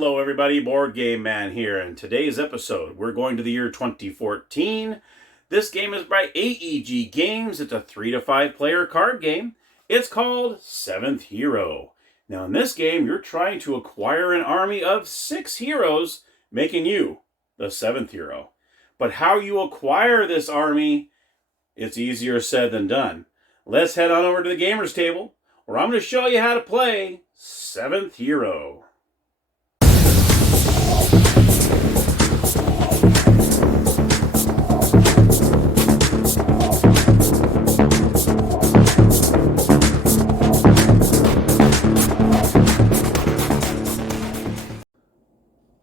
Hello everybody, Board Game Man here. In today's episode, we're going to the year 2014. This game is by AEG Games. It's a 3 to 5 player card game. It's called Seventh Hero. Now in this game, you're trying to acquire an army of 6 heroes, making you the 7th hero. But how you acquire this army, it's easier said than done. Let's head on over to the gamer's table, where I'm going to show you how to play 7th Hero.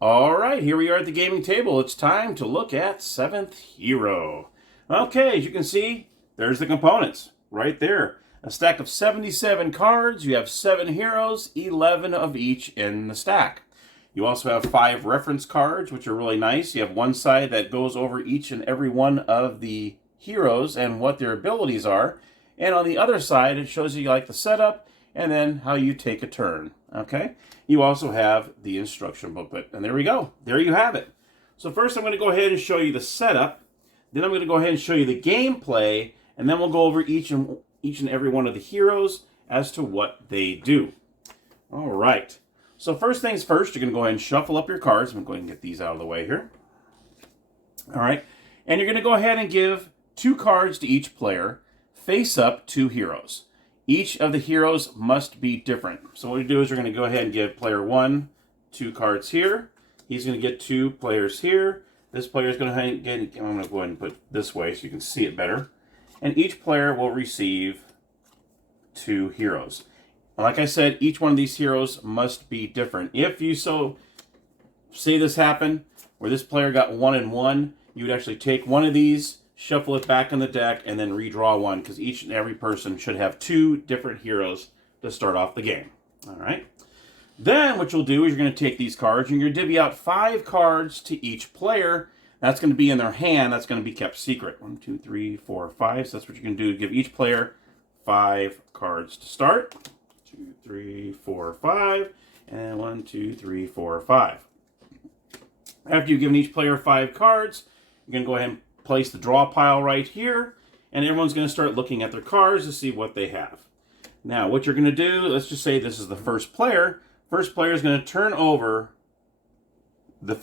Alright, here we are at the gaming table. It's time to look at 7th Hero. Okay, as you can see, there's the components right there. A stack of 77 cards. You have 7 heroes, 11 of each in the stack. You also have 5 reference cards, which are really nice. You have one side that goes over each and every one of the heroes and what their abilities are. And on the other side, it shows you like the setup and then how you take a turn. Okay? You also have the instruction booklet. And there we go. There you have it. So first I'm going to go ahead and show you the setup. Then I'm going to go ahead and show you the gameplay. And then we'll go over each and every one of the heroes as to what they do. All right. So first things first, you're going to go ahead and shuffle up your cards. I'm going to go ahead and get these out of the way here. All right. And you're going to go ahead and give 2 cards to each player, face up 2 heroes. Each of the heroes must be different. So what we do is we're going to go ahead and give player 1 2 cards here. He's going to get 2 players here. This player is going to get, I'm going to go ahead and put it this way so you can see it better. And each player will receive 2 heroes. Like I said, each one of these heroes must be different. If you say this happened, where this player got 1 and 1, you would actually take one of these, shuffle it back in the deck, and then redraw one, because each and every person should have 2 different heroes to start off the game. All right. Then what you'll do is you're going to take these cards, and you're going to divvy out 5 cards to each player. That's going to be in their hand. That's going to be kept secret. 1, 2, 3, 4, 5. So that's what you're going to do. Give each player 5 cards to start. 2, 3, 4, 5. And 1, 2, 3, 4, 5. After you've given each player 5 cards, you're going to go ahead and place the draw pile right here. And everyone's going to start looking at their cards to see what they have. Now, what you're going to do, let's just say this is the first player. First player is going to turn over the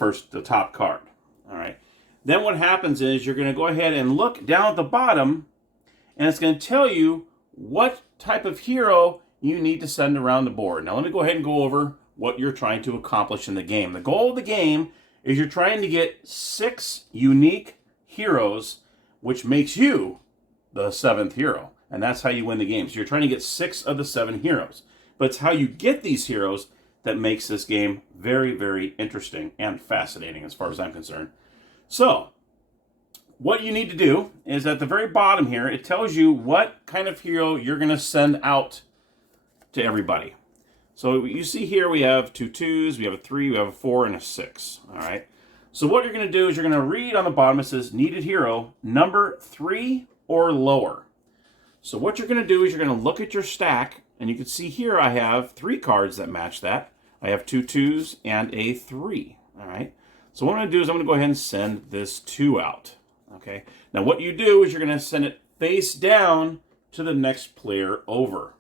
top card. All right. Then what happens is you're going to go ahead and look down at the bottom, and it's going to tell you what type of hero you need to send around the board. Now let me go ahead and go over what you're trying to accomplish in the game. The goal of the game is you're trying to get 6 unique heroes, which makes you the 7th hero. And that's how you win the game. So you're trying to get 6 of the 7 heroes. But it's how you get these heroes that makes this game very, very interesting and fascinating as far as I'm concerned. So, what you need to do is at the very bottom here, it tells you what kind of hero you're going to send out to everybody. So, you see here we have 2 2s, we have a 3, we have a 4, and a 6. All right. So, what you're going to do is you're going to read on the bottom, it says needed hero, number 3 or lower. So, what you're going to do is you're going to look at your stack, and you can see here I have 3 cards that match that. I have 2 2s and a 3. All right. So what I'm going to do is I'm going to go ahead and send this 2 out. Okay. Now what you do is you're going to send it face down to the next player over.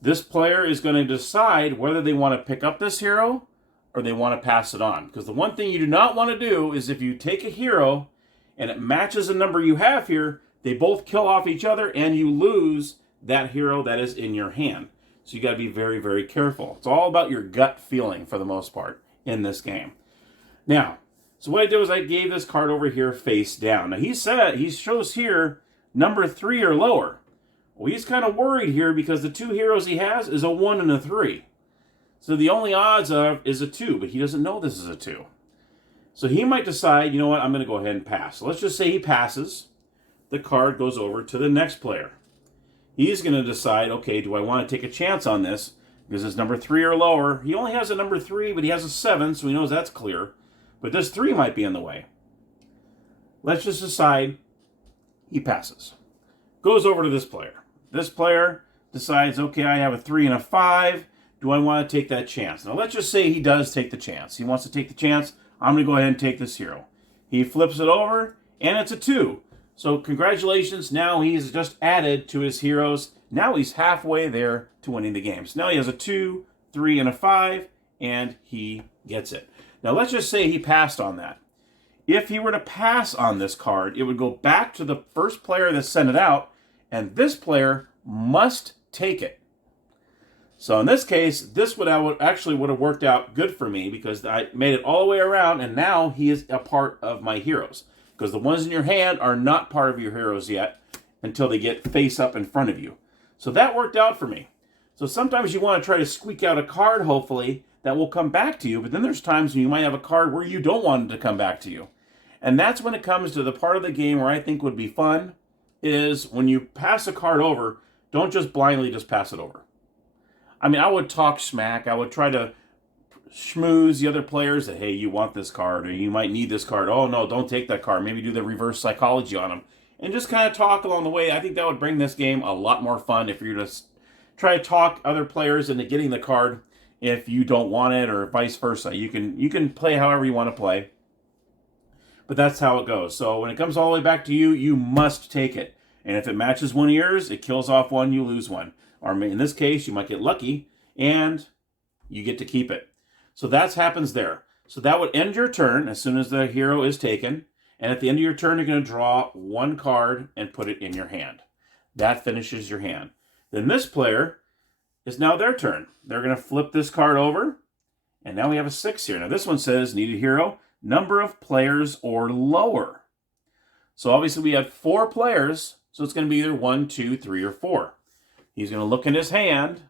This player is going to decide whether they want to pick up this hero or they want to pass it on. Because the one thing you do not want to do is if you take a hero and it matches a number you have here, they both kill off each other and you lose that hero that is in your hand. So you got to be very, very careful. It's all about your gut feeling for the most part in this game. Now, so what I did was I gave this card over here face down. Now he shows here number 3 or lower. Well, he's kind of worried here because the 2 heroes he has is a 1 and a 3. So the only odds of is a 2, but he doesn't know this is a 2. So he might decide, you know what, I'm going to go ahead and pass. So let's just say he passes. The card goes over to the next player. He's going to decide, okay, do I want to take a chance on this? Because it's number 3 or lower. He only has a number 3, but he has a 7, so he knows that's clear. But this 3 might be in the way. Let's just decide he passes. Goes over to this player. This player decides, okay, I have a 3 and a 5. do I want to take that chance? Now, let's just say he does take the chance. He wants to take the chance. I'm going to go ahead and take this hero. He flips it over, and it's a 2. So congratulations. Now he's just added to his heroes. Now he's halfway there to winning the game. So now he has a 2, 3, and a 5, and he gets it. Now, let's just say he passed on that. If he were to pass on this card, it would go back to the first player that sent it out, and this player must take it. So in this case, this would have worked out good for me because I made it all the way around, and now he is a part of my heroes. Because the ones in your hand are not part of your heroes yet until they get face up in front of you. So that worked out for me. So sometimes you want to try to squeak out a card, hopefully, that will come back to you, but then there's times when you might have a card where you don't want it to come back to you. And that's when it comes to the part of the game where I think would be fun, is when you pass a card over, don't just blindly just pass it over. I mean, I would talk smack. I would try to schmooze the other players that, hey, you want this card, or you might need this card. Oh, no, don't take that card. Maybe do the reverse psychology on them. And just kind of talk along the way. I think that would bring this game a lot more fun if you're just try to talk other players into getting the card if you don't want it, or vice versa. You can play however you want to play. But that's how it goes. So when it comes all the way back to you, you must take it. And if it matches one of yours, it kills off one, you lose one. Or in this case, you might get lucky, and you get to keep it. So that happens there. So that would end your turn as soon as the hero is taken. And at the end of your turn, you're going to draw one card and put it in your hand. That finishes your hand. Then this player is now their turn. They're going to flip this card over. And now we have a 6 here. Now this one says, needed hero, number of players or lower. So obviously we have 4 players. So it's going to be either 1, 2, 3, or 4. He's going to look in his hand.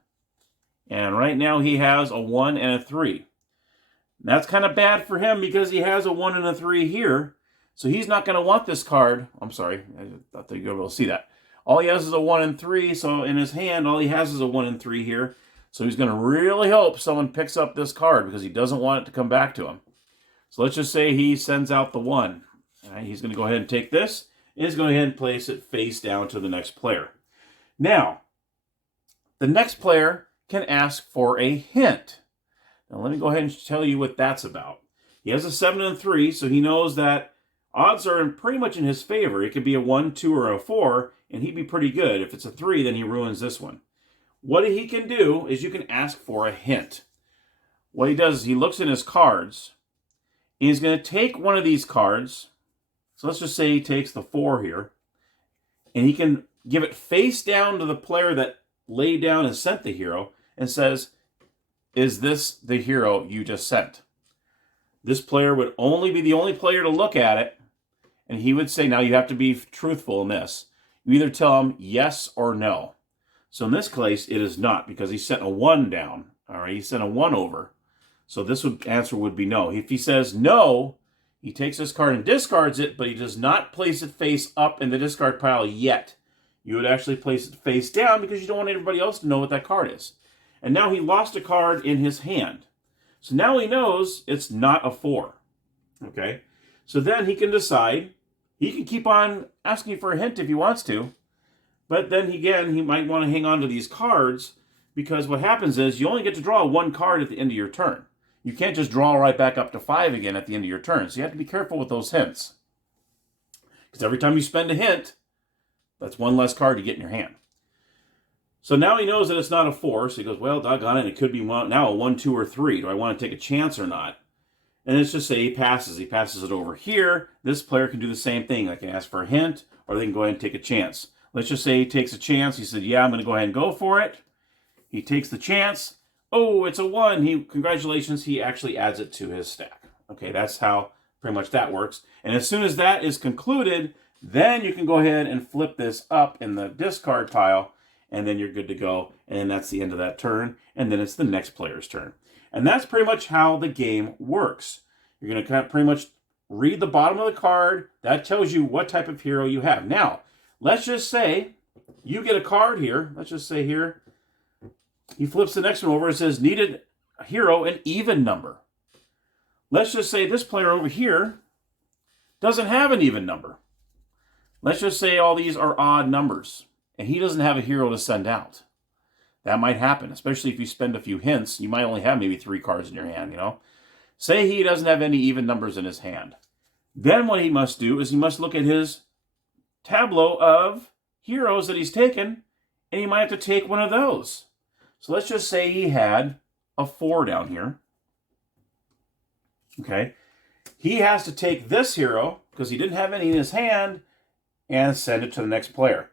And right now he has a 1 and a 3. That's kind of bad for him because he has a 1 and a 3 here. So he's not going to want this card. I'm sorry. I thought they'd be able to see that. All he has is a 1 and 3. So in his hand, all he has is a 1 and 3 here. So he's going to really hope someone picks up this card because he doesn't want it to come back to him. So let's just say he sends out the 1. All right, he's going to go ahead and take this. And he's going to go ahead and place it face down to the next player. Now, the next player can ask for a hint. Now let me go ahead and tell you what that's about. He has a 7 and 3, so he knows that odds are pretty much in his favor. It could be a 1, 2, or a 4, and he'd be pretty good. If it's a 3, then he ruins this one. What he can do is you can ask for a hint. What he does is he looks in his cards, and he's going to take one of these cards. So let's just say he takes the 4 here, and he can give it face down to the player that laid down and sent the hero and says, is this the hero you just sent? This player would only be the only player to look at it, and he would say, now you have to be truthful in this. You either tell him yes or no. So in this case, it is not, because he sent a 1 down. All right, he sent a 1 over. So this answer would be no. If he says no, he takes this card and discards it, but he does not place it face up in the discard pile yet. You would actually place it face down because you don't want everybody else to know what that card is. And now he lost a card in his hand. So now he knows it's not a 4. Okay? So then he can decide. He can keep on asking for a hint if he wants to. But then again, he might want to hang on to these cards because what happens is you only get to draw 1 card at the end of your turn. You can't just draw right back up to 5 again at the end of your turn. So you have to be careful with those hints. Because every time you spend a hint, that's 1 less card you get in your hand. So now he knows that it's not a 4. So he goes, well, doggone it, it could be now a 1, 2, or 3. Do I want to take a chance or not? And let's just say he passes. He passes it over here. This player can do the same thing. They can ask for a hint, or they can go ahead and take a chance. Let's just say he takes a chance. He said, yeah, I'm going to go ahead and go for it. He takes the chance. Oh, it's a 1. Congratulations, he actually adds it to his stack. Okay, that's how pretty much that works. And as soon as that is concluded, then you can go ahead and flip this up in the discard pile, and then you're good to go. And that's the end of that turn. And then it's the next player's turn. And that's pretty much how the game works. You're going to kind of pretty much read the bottom of the card. That tells you what type of hero you have. Now, let's just say you get a card here. Let's just say here, he flips the next one over and says, needed hero an even number. Let's just say this player over here doesn't have an even number. Let's just say all these are odd numbers, and he doesn't have a hero to send out. That might happen, especially if you spend a few hints. You might only have maybe 3 cards in your hand, you know. Say he doesn't have any even numbers in his hand. Then what he must do is he must look at his tableau of heroes that he's taken, and he might have to take one of those. So let's just say he had a 4 down here. Okay. He has to take this hero, because he didn't have any in his hand, and send it to the next player.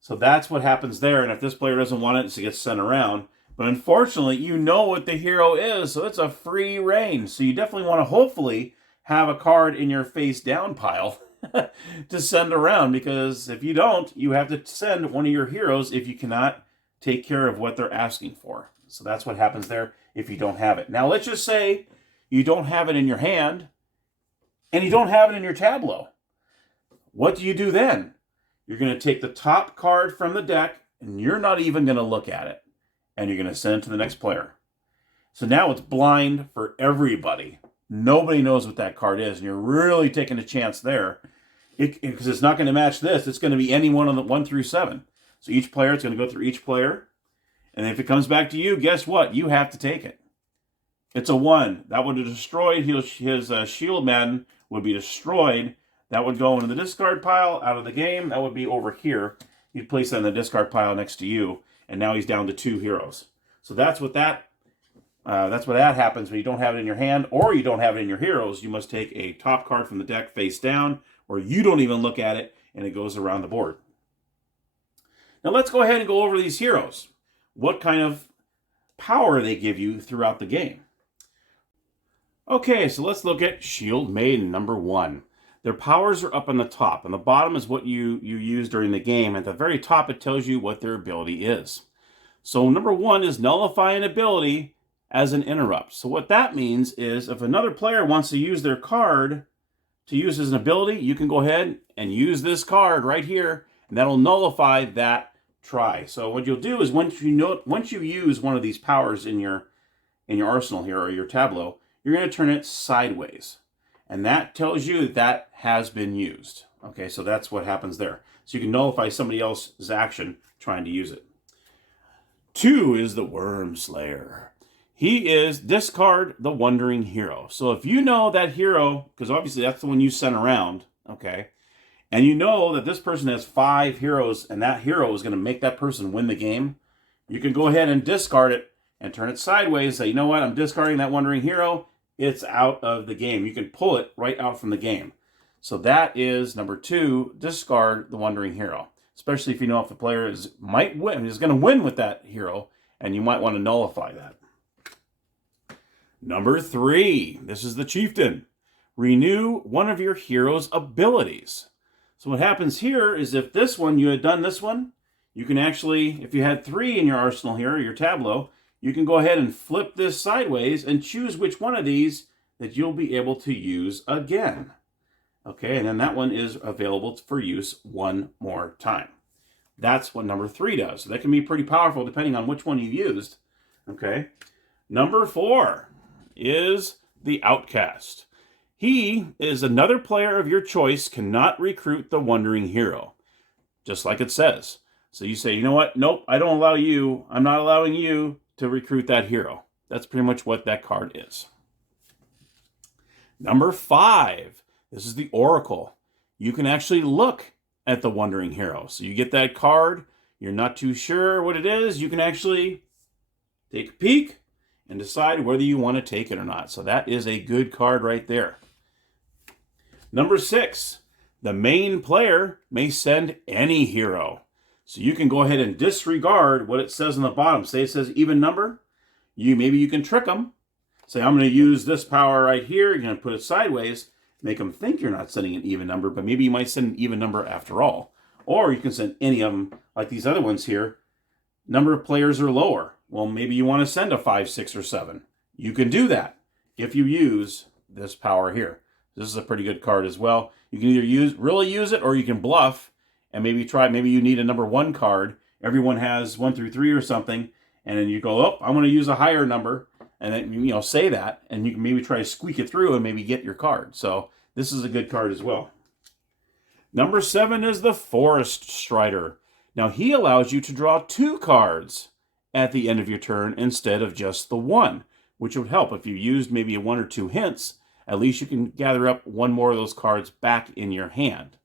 So that's what happens there, and if this player doesn't want it, it gets sent around. But unfortunately, you know what the hero is, so it's a free reign. So you definitely want to hopefully have a card in your face down pile to send around, because if you don't, you have to send one of your heroes if you cannot take care of what they're asking for. So that's what happens there if you don't have it. Now let's just say you don't have it in your hand and you don't have it in your tableau. What do you do then? You're going to take the top card from the deck and you're not even going to look at it, and you're going to send it to the next player. So now it's blind for everybody. Nobody knows what that card is, and you're really taking a chance there, because it's not going to match this. It's going to be any one of the 1 through 7. So each player, it's going to go through each player, and if it comes back to you, guess what? You have to take it. It's a 1. That would have destroyed his shield man would be destroyed. That would go into the discard pile, out of the game. That would be over here. You'd place that in the discard pile next to you, and now he's down to 2 heroes. So that's what that happens when you don't have it in your hand or you don't have it in your heroes. You must take a top card from the deck face down, or you don't even look at it, and it goes around the board. Now let's go ahead and go over these heroes. What kind of power they give you throughout the game. Okay, so let's look at Shield Maiden, number 1. Their powers are up on the top, and the bottom is what you use during the game. At the very top, it tells you what their ability is. So number 1 is nullify an ability as an interrupt. So what that means is if another player wants to use their card to use as an ability, you can go ahead and use this card right here, and that'll nullify that try. So what you'll do is once you use one of these powers in your arsenal here, or your tableau, you're going to turn it sideways. And that tells you that has been used. Okay, so that's what happens there. So you can nullify somebody else's action trying to use it. 2 is the Worm Slayer. He is discard the Wandering Hero. So if you know that hero, because obviously that's the one you sent around, okay, and you know that this person has 5 heroes and that hero is going to make that person win the game, you can go ahead and discard it and turn it sideways. Say, you know what, I'm discarding that Wandering Hero. It's out of the game. You can pull it right out from the game. So that is number 2, discard the Wandering Hero. Especially if you know if the player is going to win with that hero, and you might want to nullify that. Number 3, this is the Chieftain. Renew one of your hero's abilities. So what happens here is if this one, you had done this one, you can actually, if you had 3 in your arsenal here, or your tableau, you can go ahead and flip this sideways and choose which one of these that you'll be able to use again. Okay, and then that one is available for use one more time. That's what number 3 does. So that can be pretty powerful depending on which one you used. Okay, number 4 is the Outcast. He is another player of your choice cannot recruit the Wandering Hero, just like it says. So you say, you know what? Nope, I don't allow you. I'm not allowing you to recruit that hero. That's pretty much what that card is. Number 5, this is the Oracle. You can actually look at the Wandering Hero. So you get that card, you're not too sure what it is, you can actually take a peek and decide whether you want to take it or not. So that is a good card right there. Number 6, the main player may send any hero. So you can go ahead and disregard what it says on the bottom. Say it says even number. Maybe you can trick them. Say, I'm going to use this power right here. You're going to put it sideways. Make them think you're not sending an even number, but maybe you might send an even number after all. Or you can send any of them, like these other ones here. Number of players are lower. Well, maybe you want to send a 5, 6, or 7. You can do that if you use this power here. This is a pretty good card as well. You can either really use it, or you can bluff and maybe you need a number 1 card. Everyone has 1 through 3 or something, and then you go, oh, I'm going to use a higher number, and then say that, and you can maybe try to squeak it through and maybe get your card. So this is a good card as well. Number 7 is the Forest Strider. Now he allows you to draw 2 cards at the end of your turn instead of just the one, which would help if you used maybe 1 or 2 hints. At least you can gather up 1 more of those cards back in your hand.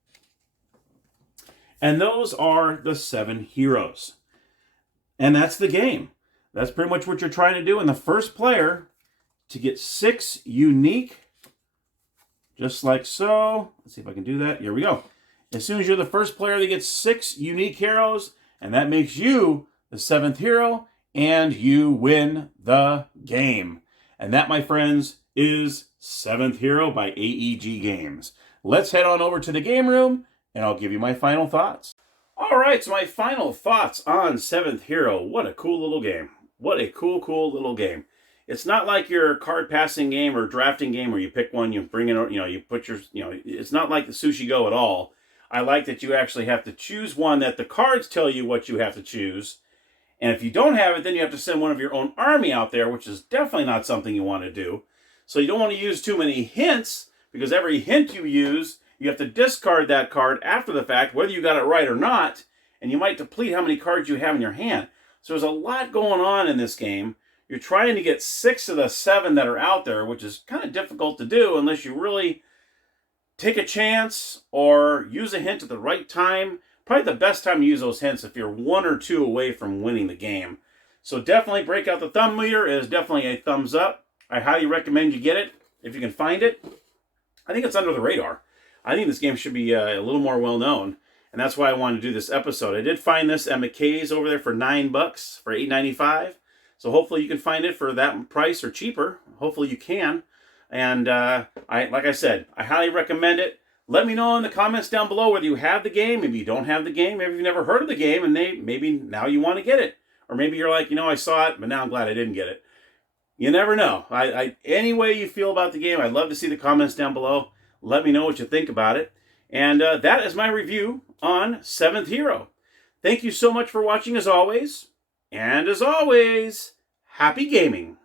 And those are the 7 heroes. And that's the game. That's pretty much what you're trying to do. And the first player to get 6 unique, just like so. Let's see if I can do that. Here we go. As soon as you're the first player that gets 6 unique heroes, and that makes you the 7th hero, and you win the game. And that, my friends, is 7th Hero by AEG Games. Let's head on over to the game room, and I'll give you my final thoughts. All right, so my final thoughts on 7th Hero. What a cool little game. What a cool little game. It's not like your card passing game or drafting game where you pick one, you bring it, you put your, it's not like the Sushi Go at all. I like that you actually have to choose one that the cards tell you what you have to choose. And if you don't have it, then you have to send one of your own army out there, which is definitely not something you want to do. So you don't want to use too many hints, because every hint you use, you have to discard that card after the fact, whether you got it right or not, and you might deplete how many cards you have in your hand. So there's a lot going on in this game. You're trying to get 6 of the 7 that are out there, which is kind of difficult to do unless you really take a chance or use a hint at the right time. Probably the best time to use those hints if you're 1 or 2 away from winning the game. So definitely Break Out the Thumb Meter is definitely a thumbs up. I highly recommend you get it if you can find it. I think it's under the radar. I think this game should be a little more well known, and that's why I wanted to do this episode. I did find this at McKay's over there for $9 for $8.95. So hopefully you can find it for that price or cheaper. Hopefully you can. And like I said, I highly recommend it. Let me know in the comments down below whether you have the game, maybe you don't have the game, maybe you've never heard of the game, and maybe now you want to get it. Or maybe you're like, I saw it, but now I'm glad I didn't get it. You never know. Any way you feel about the game, I'd love to see the comments down below. Let me know what you think about it. And that is my review on 7th Hero. Thank you so much for watching as always. And as always, happy gaming.